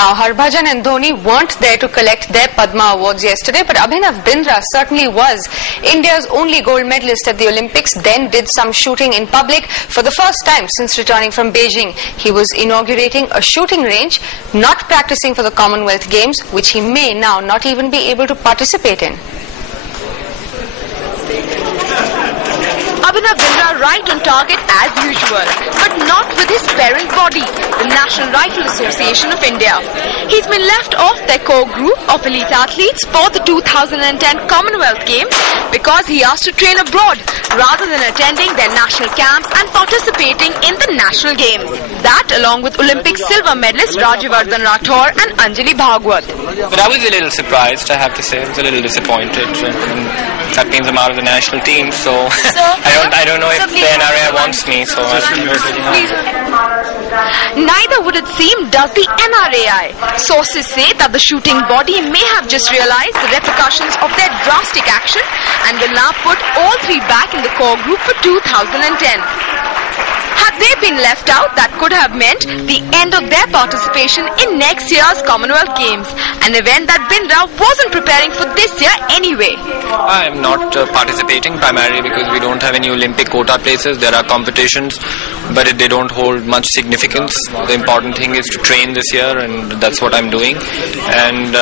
Now, Harbhajan and Dhoni weren't there to collect their Padma awards yesterday, but Abhinav Bindra certainly was. India's only gold medalist at the Olympics then did some shooting in public for the first time since returning from Beijing. He was inaugurating a shooting range, not practicing for the Commonwealth Games, which he may now not even be able to participate in. Abhinav Bindra right on target as usual, but not with his parent body, the National Rifle Association of India. He's been left off their core group of elite athletes for the 2010 Commonwealth Games because he asked to train abroad rather than attending their national camps and participating in the national games. That along with Olympic silver medalist Rajyavardhan Rathore and Anjali Bhagwat. But I was a little surprised, I have to say. I was a little disappointed. That means I'm out of the national team, so I don't know if the NRA wants me, so neither would it seem does the NRAI. Sources say that the shooting body may have just realized the repercussions of their drastic action and will now put all three back in the core group for 2010. Had they been left out, that could have meant the end of their participation in next year's Commonwealth Games, an event that Bindra wasn't preparing for this year anyway. I am not participating primarily because we don't have any Olympic quota places. There are competitions, but they don't hold much significance. The important thing is to train this year, and that's what I'm doing, and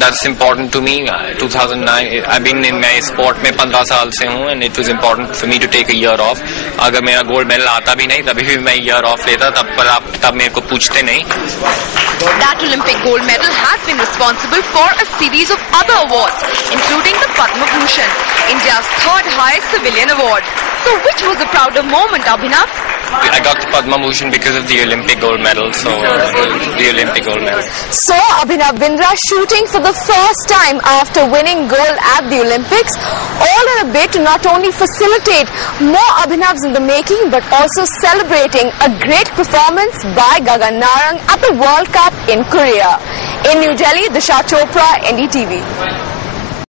that's important to me. 2009, I've been in my sport में 15 साल से हूँ, and it was important for me to take a year off. अगर मेरा gold medal आता भी नहीं, तभी भी मैं year off लेता, तब मेरे को पूछते नहीं. That Olympic gold medal has been responsible for a series of other awards, including the Padma Bhushan, India's third highest civilian award. So which was the prouder moment, Abhinav? I got the Padma Bhushan because of the Olympic gold medal, so the Olympic gold medal. So Abhinav Bindra shooting for the first time after winning gold at the Olympics, all in a bid to not only facilitate more Abhinavs in the making, but also celebrating a great performance by Gagan Narang at the World Cup in Korea. In New Delhi, Disha Chopra, NDTV.